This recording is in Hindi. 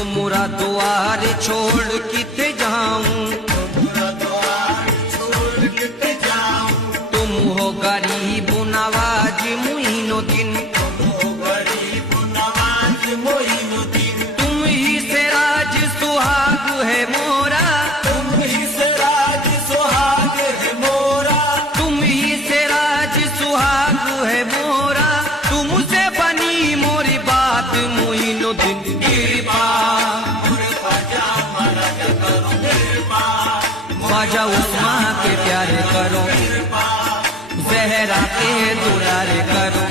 तुमरा द्वार छोड़ किते जाऊं, तुम हो गरीब नवाज मोइनुद्दीन, तुम ही से राज सुहाग है मोरा, तुम ही से राज सुहाग है मोरा, तुम ही से राज सुहाग है मोरा, तुमसे बनी मोरी बात मोइनुद्दीन। कृपा ख्वाजा उस्मान के प्यारे करो, ज़हरा के दुलारे करो।